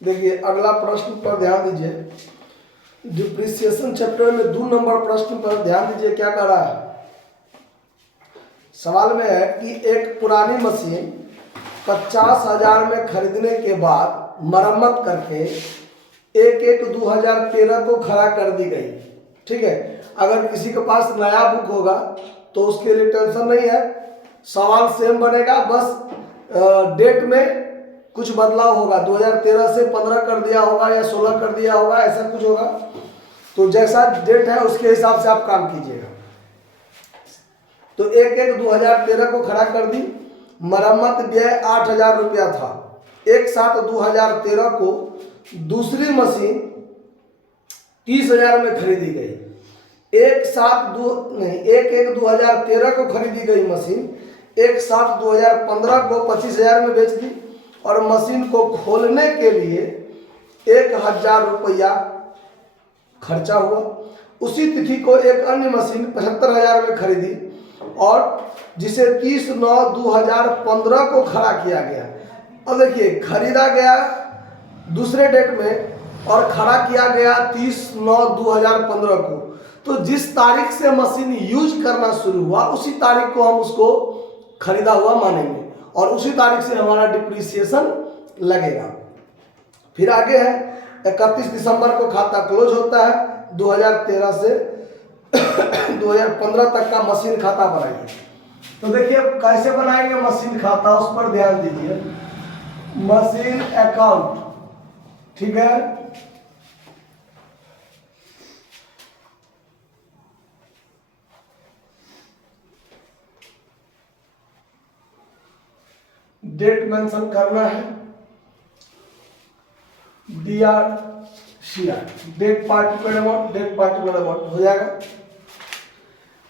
देखिए अगला प्रश्न पर ध्यान दीजिए। डिप्रिसिएशन चैप्टर में 2 नंबर प्रश्न पर ध्यान दीजिए क्या कह रहा है। सवाल में है कि एक पुरानी मशीन 50,000 में खरीदने के बाद मरम्मत करके 1/1/2013 को खड़ा कर दी गई। ठीक है, अगर किसी के पास नया बुक होगा तो उसके लिए टेंशन नहीं है, सवाल सेम बनेगा, बस डेट में कुछ बदलाव होगा। 2013 से 15 कर दिया होगा या 16 कर दिया होगा, ऐसा कुछ होगा। तो जैसा डेट है उसके हिसाब से आप काम कीजिएगा। तो 1/1/2013 को खड़ा कर दी। मरम्मत व्यय 8,000 रुपया था। 1/7/2013 को दूसरी मशीन 30,000 में खरीदी गई। 1/1/2013 को खरीदी गई मशीन 1/7/2015 को 25,000 में बेच दी और मशीन को खोलने के लिए 1,000 रुपया खर्चा हुआ। उसी तिथि को एक अन्य मशीन 75,000 में खरीदी और जिसे 30/9/2015 को खड़ा किया गया। अब देखिए, खरीदा गया दूसरे डेट में और खड़ा किया गया 30/9/2015 को। तो जिस तारीख से मशीन यूज करना शुरू हुआ उसी तारीख को हम उसको खरीदा हुआ मानेंगे और उसी तारीख से हमारा डिप्रिसिएशन लगेगा। फिर आगे है 31 दिसंबर को खाता क्लोज होता है। 2013 से 2015 तक का मशीन खाता बनाइए। तो देखिए कैसे बनाएंगे मशीन खाता, उस पर ध्यान दीजिए। मशीन अकाउंट, ठीक है, डेट मेंशन करना है, DRCR, date particular amount, date particular amount हो जाएगा।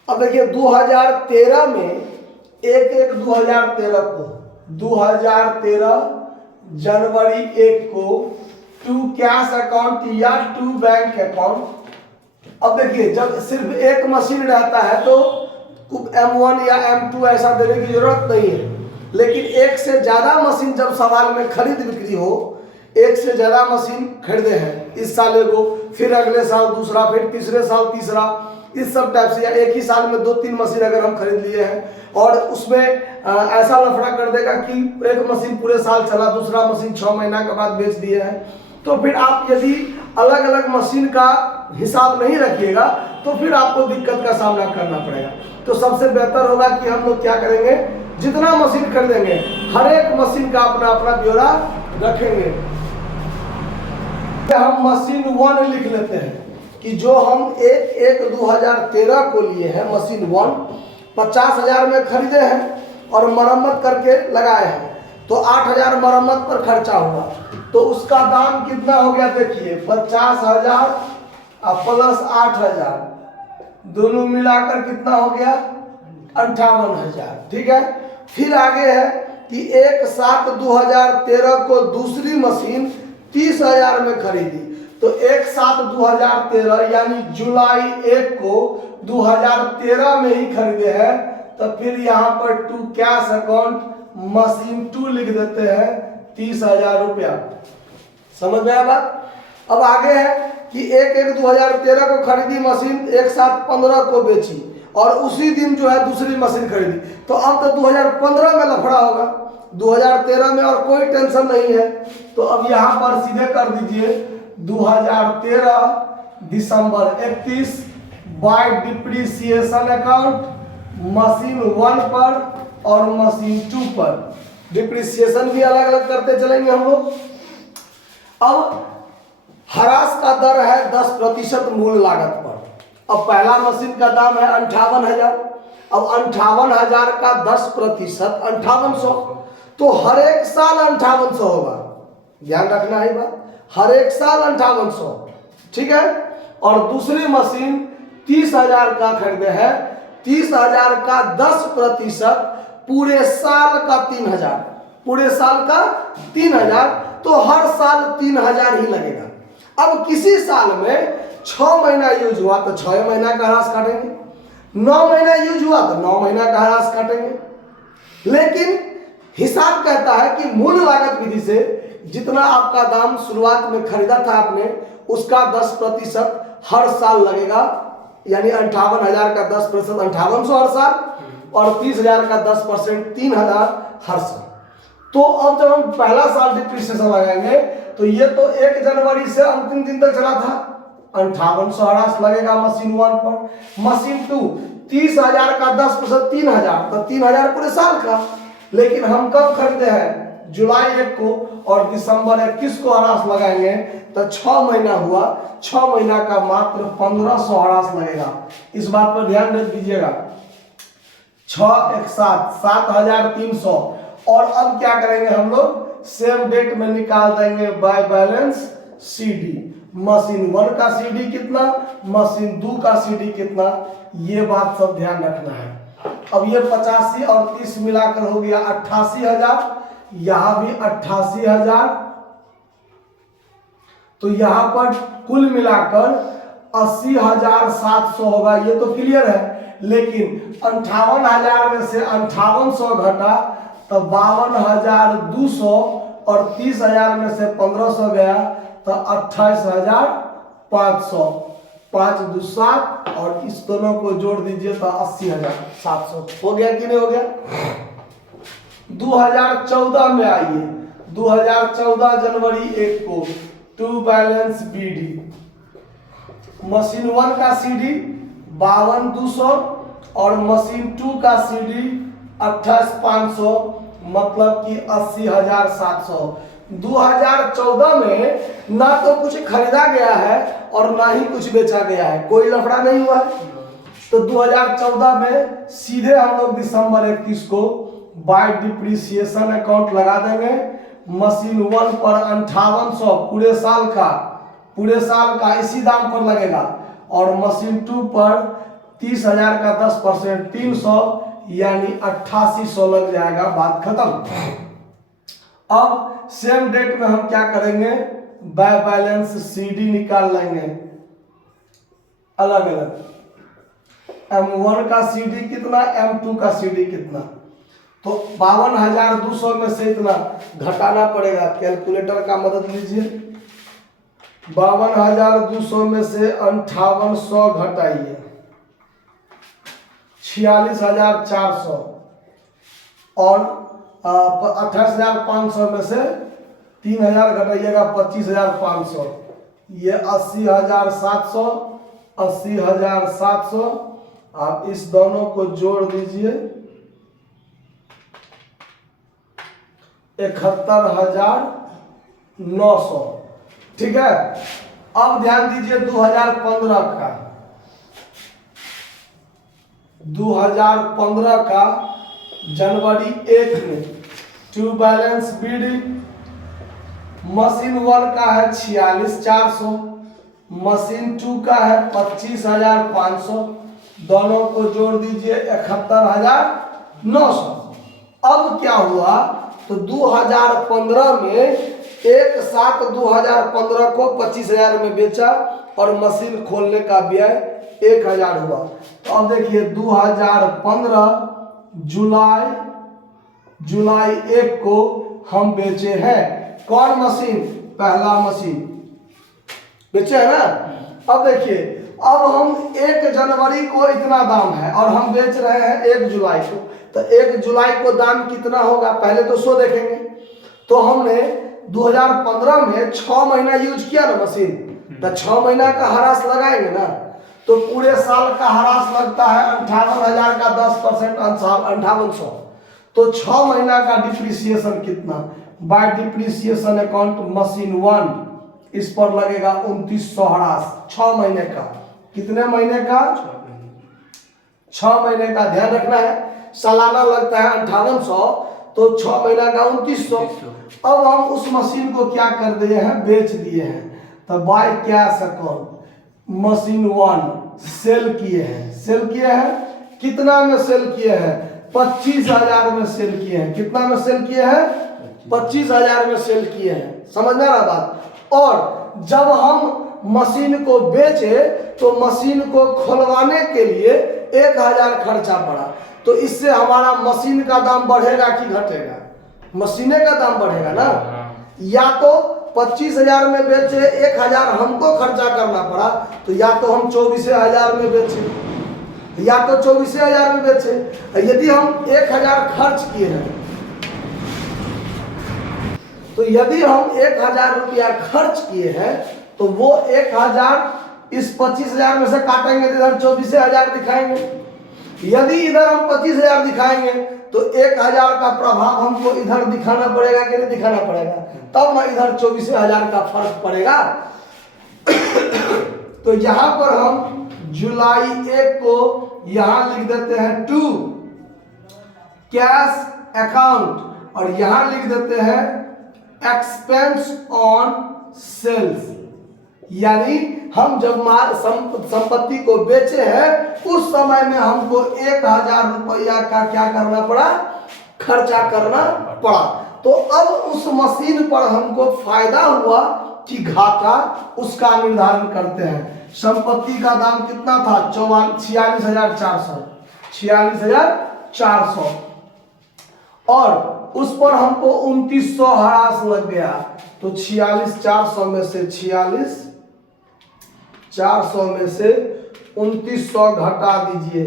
अब देखिए 2013 में 1/1/2013 को 2013 जनवरी 1 को टू कैश अकाउंट या टू बैंक अकाउंट। अब देखिए जब सिर्फ एक मशीन रहता है तो M1 या M2 ऐसा देने की जरूरत नहीं है, लेकिन एक से ज्यादा मशीन जब सवाल में खरीद बिक्री हो, एक से ज्यादा मशीन खरीदे हैं, इस साल एगो, फिर अगले साल दूसरा, फिर तीसरे साल तीसरा, इस सब टाइप से, या एक ही साल में 2-3 मशीन अगर हम खरीद लिए हैं और उसमें ऐसा लफड़ा कर देगा कि एक मशीन पूरे साल चला, दूसरा मशीन 6 महीना के बाद बेच दिए हैं, तो फिर आप यदि अलग अलग मशीन का हिसाब नहीं रखिएगा तो फिर आपको दिक्कत का सामना करना पड़ेगा। तो सबसे बेहतर होगा कि हम लोग क्या करेंगे, जितना मशीन खरीदेंगे हर एक मशीन का अपना अपना ब्यौरा रखेंगे। हम मशीन 1 लिख लेते हैं कि जो हम 1/1/2013 को लिए हैं, मशीन 1 50,000 में खरीदे हैं और मरम्मत करके लगाए हैं, तो 8,000 मरम्मत पर खर्चा हुआ। तो उसका दाम कितना हो गया, देखिए 50,000 प्लस 8,000 दोनों मिलाकर कितना हो गया, 58,000। ठीक है, फिर आगे है कि 1/7/2013 को दूसरी मशीन 30,000 में खरीदी। तो 1/7/2013 यानी जुलाई 1 को 2013 में ही खरीदे हैं, तो फिर यहाँ पर टू कैश अकाउंट मशीन 2 लिख देते हैं 30,000 रुपया। समझ में आया बात। अब आगे है कि 1/1/2013 को खरीदी मशीन 1/7/15 को बेची और उसी दिन जो है दूसरी मशीन खरीदी। तो अब तो 2015 में लफड़ा होगा, 2013 में और कोई टेंशन नहीं है। तो अब यहाँ पर सीधे कर दीजिए 2013 दिसंबर 31 बाय डिप्रिसिएशन अकाउंट मशीन 1 पर और मशीन 2 पर। डिप्रिसिएशन भी अलग अलग करते चलेंगे हम लोग। अब ह्रास का दर है 10% मूल लागत पर। अब पहला मशीन का दाम है 58,000। अब 58,000 का 10% 5800, तो हर एक साल 5800 होगा, ध्यान रखना है बात, हर एक साल 5800। ठीक है, और दूसरी मशीन 30,000 का खरीदे हैं, 30,000 का 10% पूरे साल का 3,000, पूरे साल का 3,000, तो हर साल 3,000 ही लगेगा। अब किसी साल में 6 महीना यूज हुआ तो 6 महीना का ह्रास काटेंगे, 9 महीना यूज हुआ तो 9 महीना का ह्रास काटेंगे। लेकिन हिसाब कहता है कि मूल लागत विधि से जितना आपका दाम शुरुआत में खरीदा था आपने उसका 10% हर साल लगेगा, यानी 58,000 का 10% 5800 हर साल, और 30,000 का 10% 3,000 हर साल। तो अब जब हम पहला साल डिप्रिसिएशन लगाएंगे तो ये तो 1 जनवरी से अंतिम दिन तक चला था, 5800 हरास लगेगा मशीन 1 पर। मशीन 2 30,000 का 10% 3,000, तो 3,000 पूरे साल का। लेकिन हम कब खरीदे हैं? जुलाई 1 को, और दिसंबर 21 को हरास लगाएंगे तो 6 महीना हुआ, 6 महीना का मात्र 1500 हरास लगेगा। इस बात पर ध्यान रख दीजिएगा। 6 1 7 7,300। और अब क्या करेंगे हम लोग? सेम डेट में निकाल देंगे बाय बैलेंस सीडी। मशीन 1 का सीडी कितना, मशीन 2 का सीडी कितना, ये बात सब ध्यान रखना है। अब ये 85 और 30 मिलाकर हो गया 88,000, यहां भी 88,000, तो यहां पर कुल मिलाकर 80,700 होगा। ये तो क्लियर है। लेकिन 58,000 में से 5800 घटा तो 52,200, और 30,000 में से 1500 गया तो 28,500। 5 2 7, और इस दोनों को जोड़ दीजिए तो 80,700 हो गया कि नहीं हो गया? 2014 में आइए, 2014 जनवरी 1 को टू बैलेंस बीडी। मशीन 1 का सीडी 52,200 और मशीन 2 का सीडी 28,500, मतलब कि 80,700। 2014 में ना तो कुछ खरीदा गया है और ना ही कुछ बेचा गया है, कोई लफड़ा नहीं हुआ है। तो 2014 में सीधे हम लोग दिसंबर 31 को बाय डिप्रिसिएशन अकाउंट लगा देंगे। मशीन 1 पर 5800 पूरे साल का इसी दाम पर लगेगा, और मशीन 2 पर 30,000 का 10% 300, यानी 8800 लग जाएगा। बात खत्म। अब सेम डेट में हम क्या करेंगे? बाय बैलेंस सीडी निकाल लेंगे अलग अलग। M1 का सीडी कितना, M2 का सीडी कितना, तो 52,200 में से इतना घटाना पड़ेगा। कैलकुलेटर का मदद लीजिए। 52,200 में से 5800 घटाइए, 46,400, और 28,500 में से 3,000 घटाइएगा 25,500, ये 80,700, 80,700। आप इस दोनों को जोड़ दीजिए 71,900। ठीक है। अब ध्यान दीजिए 2015 का, 2015 का जनवरी 1 में टू बैलेंस बीडी। मशीन 1 का है 46,400, मशीन 2 का है 25,500, दोनों को जोड़ दीजिए 71,900। अब क्या हुआ? तो 2015 में एक साथ 2015 को 25,000 में बेचा और मशीन खोलने का व्यय 1,000 हुआ। तो अब देखिए 2015 जुलाई 1 को हम बेचे हैं। कौन मशीन? पहला मशीन बेचे है ना। अब देखिए, अब हम 1 जनवरी को इतना दाम है और हम बेच रहे हैं 1 जुलाई को, तो 1 जुलाई को दाम कितना होगा? पहले तो 100 देखेंगे। तो हमने 2015 में 6 महीना यूज किया ना मशीन, तो 6 महीना का हरास लगाएंगे ना, तो पूरे साल का हरास लगता है 58,000 का 10% 5800। तो 6 महीना का डिप्रिसिएशन कितना? बाय डिप्रिसिएशन अकाउंट मशीन 1 इस पर लगेगा 2900 हरास 6 महीने का। कितने महीने का? 6 महीने का। ध्यान रखना है, सालाना लगता है 5800, तो 6 महीना का 2900। अब हम उस मशीन को क्या कर दिए हैं? बेच दिए हैं। तो by cash account machine 1 sale किए हैं। कितना में सेल किए हैं? 25,000 में सेल किए हैं। कितना में सेल किए हैं? 25,000 में सेल किए हैं। समझ में आ रहा बात? और जब हम मशीन को बेचे तो मशीन को खोलवाने के लिए 1,000 खर्चा पड़ा। तो इससे हमारा मशीन का दाम बढ़ेगा कि घटेगा? मशीने का दाम बढ़ेगा ना। या तो 25,000 में बेचे, 1,000 हमको खर्चा करना पड़ा, तो या तो हम 24,000 में बेचे, या तो 24,000 में बेचे। यदि हम 1,000 खर्च किए हैं, तो यदि हम 1,000 रुपया खर्च किए हैं, तो वो 1,000 इस 25,000 में से काटेंगे तो इधर 24,000 दिखाएंगे। यदि इधर हम 25,000 दिखाएंगे तो 1,000 का प्रभाव हमको इधर दिखाना पड़ेगा कि नहीं दिखाना पड़ेगा, तब ना इधर 24,000 का फर्क पड़ेगा। तो यहां पर हम जुलाई 1 को यहां लिख देते हैं टू कैश अकाउंट, और यहां लिख देते हैं एक्सपेंस ऑन सेल्स। यानी हम जब माल संपत्ति को बेचे हैं, उस समय में हमको 1,000 रुपया का क्या करना पड़ा, खर्चा करना पड़ा। तो अब उस मशीन पर हमको फायदा हुआ कि घाटा, उसका निर्धारण करते हैं। संपत्ति का दाम कितना था, 46,400, 46,400, और उस पर हमको 2,900 ह्रास लग गया। तो 46,400 में से 46,400 में से 2,900 घटा दीजिए,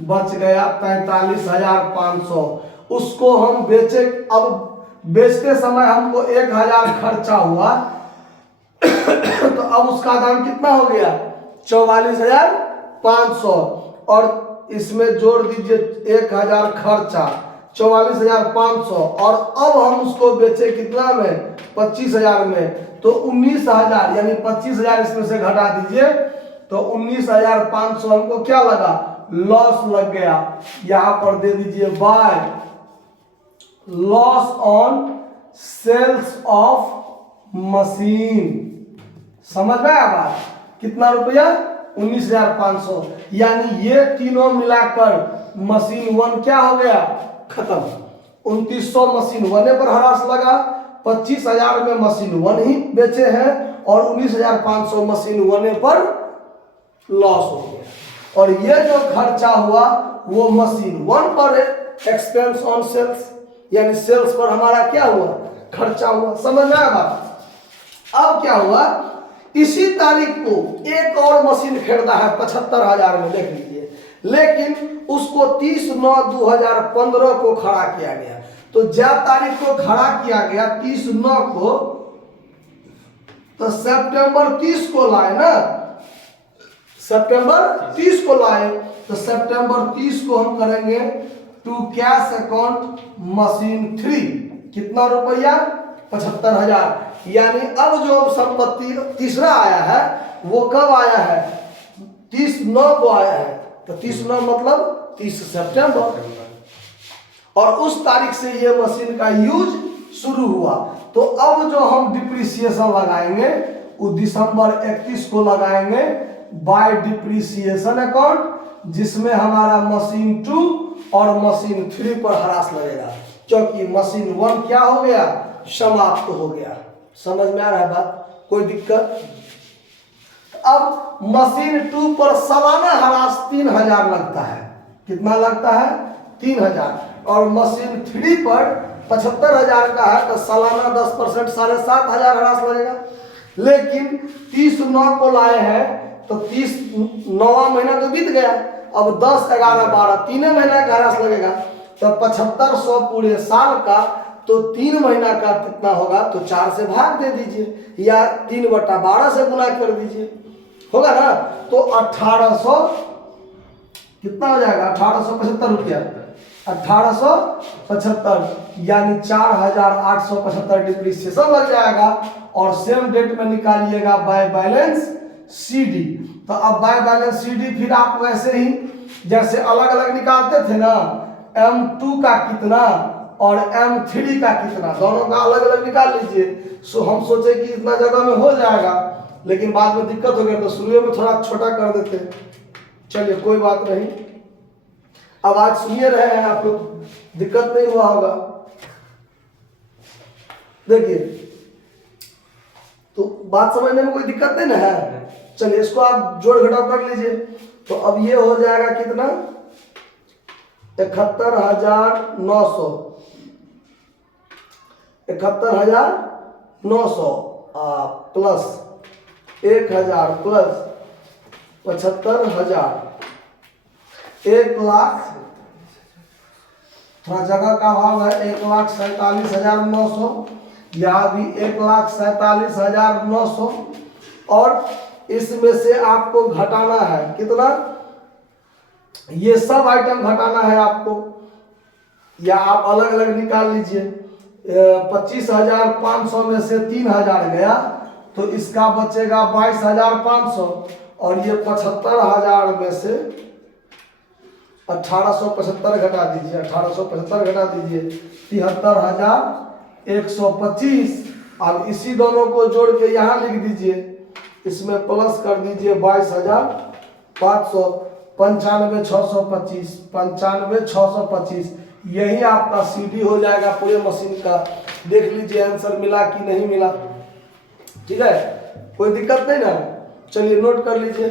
बच गया 43,500। उसको हम बेचे, अब बेचते समय हमको 1,000 खर्चा हुआ, तो अब उसका दाम कितना हो गया, 44,500, और इसमें जोड़ दीजिए 1,000 खर्चा, 44,500, और अब हम उसको बेचे कितना में, 25,000 में, तो 19,000, यानी 25,000 इसमें से घटा दीजिए, तो 19,500 हमको क्या लगा, लॉस लग गया। यहां पर दे दीजिए by loss on sales of machine. समझ में आया बात, कितना रुपया, 19,500। यानी ये तीनों मिलाकर मशीन 1 क्या हो गया, खत्म। 2,900 मशीन 1 पर ह्रास लगा, 25,000 में मशीन 1 ही बेचे हैं, और 19,500 मशीन 1 पर लॉस हो गया। और ये जो खर्चा हुआ वो मशीन 1 पर है, एक्सपेंस ऑन सेल्स, यानी सेल्स पर हमारा क्या हुआ, खर्चा हुआ। समझ में आया बात। अब क्या हुआ, इसी तारीख को एक और मशीन खरीदा है 75,000 में, देख लीजिए, लेकिन उसको 30/9/2015 को खड़ा किया गया। तो जब तारीख को खड़ा किया गया 30/9 को, तो सितंबर 30 को लाए ना, सितंबर 30 को लाए, तो सितंबर 30 को हम करेंगे टू कैश अकाउंट मशीन 3, कितना रुपया, 75,000। यानी अब जो संपत्ति तीसरा आया है वो कब आया है, 30/9 को आया है, तो 30/9 मतलब 30 सितंबर, और उस तारीख से ये मशीन का यूज शुरू हुआ। तो अब जो हम डिप्रिसिएशन लगाएंगे वो दिसंबर 31 को लगाएंगे बाय डिप्रिसिएशन अकाउंट, जिसमें हमारा मशीन 2 और मशीन 3 पर ह्रास लगेगा, क्योंकि मशीन 1 क्या हो गया, समाप्त हो गया। समझ में आ रहा है बात, कोई दिक्कत। अब मशीन 2 पर सालाना ह्रास 3,000 लगता है, कितना लगता है, 3,000, और मशीन 3 पर 75,000 का है, तो सालाना 10% 7,500 ह्रास लगेगा। लेकिन 30/9 को लाए हैं, तो 9वां महीना तो बीत गया, अब 10, 11, 12 3 महीना का ह्रास लगेगा, तो 7,500 पूरे साल का, तो 3 महीना का कितना होगा, तो 4 से भाग दे दीजिए, या 3/12 से गुना कर दीजिए, होगा ना। तो 1,800 कितना हो जाएगा, 1,875 रुपया, 1,875, यानी 4,875 डिप्रिसिएशन लग जाएगा। और सेम डेट में निकालिएगा बाय बैलेंस CD। तो अब बाय बैलेंस CD फिर आप वैसे ही जैसे अलग अलग निकालते थे ना, M2 का कितना और M3 का कितना, दोनों का अलग अलग निकाल लीजिए। सो हम सोचे कि इतना जगह में हो जाएगा, लेकिन बाद में दिक्कत हो गया, तो शुरू में थोड़ा छोटा कर देते। चलिए कोई बात नहीं, अब आज सुनिए रहे हैं आप लोग, दिक्कत नहीं हुआ होगा। देखिए, तो बात समझने में कोई दिक्कत नहीं ना है। चलिए इसको आप जोड़ घटाव कर लीजिए, तो अब ये हो जाएगा कितना, 71,900, 71,900 900 प्लस 1000 प्लस 75,000, 1,00,000, थोड़ा जगह का अभाव है, 1,47,900, यहाँ भी 1,47,900, और इसमें से आपको घटाना है कितना, ये सब आइटम घटाना है आपको, या आप अलग अलग निकाल लीजिए। 25,500 में से 3,000 गया तो इसका बचेगा 22,500, और ये 75,000 में से 1875 घटा दीजिए, 1875 घटा दीजिए, 73,125। अब इसी दोनों को जोड़ के यहाँ लिख दीजिए, इसमें प्लस कर दीजिए 22,500, 95,625, 95,625, यही आपका CD हो जाएगा पूरे मशीन का। देख लीजिए आंसर मिला कि नहीं मिला, ठीक है, कोई दिक्कत नहीं ना। चलिए नोट कर लीजिए।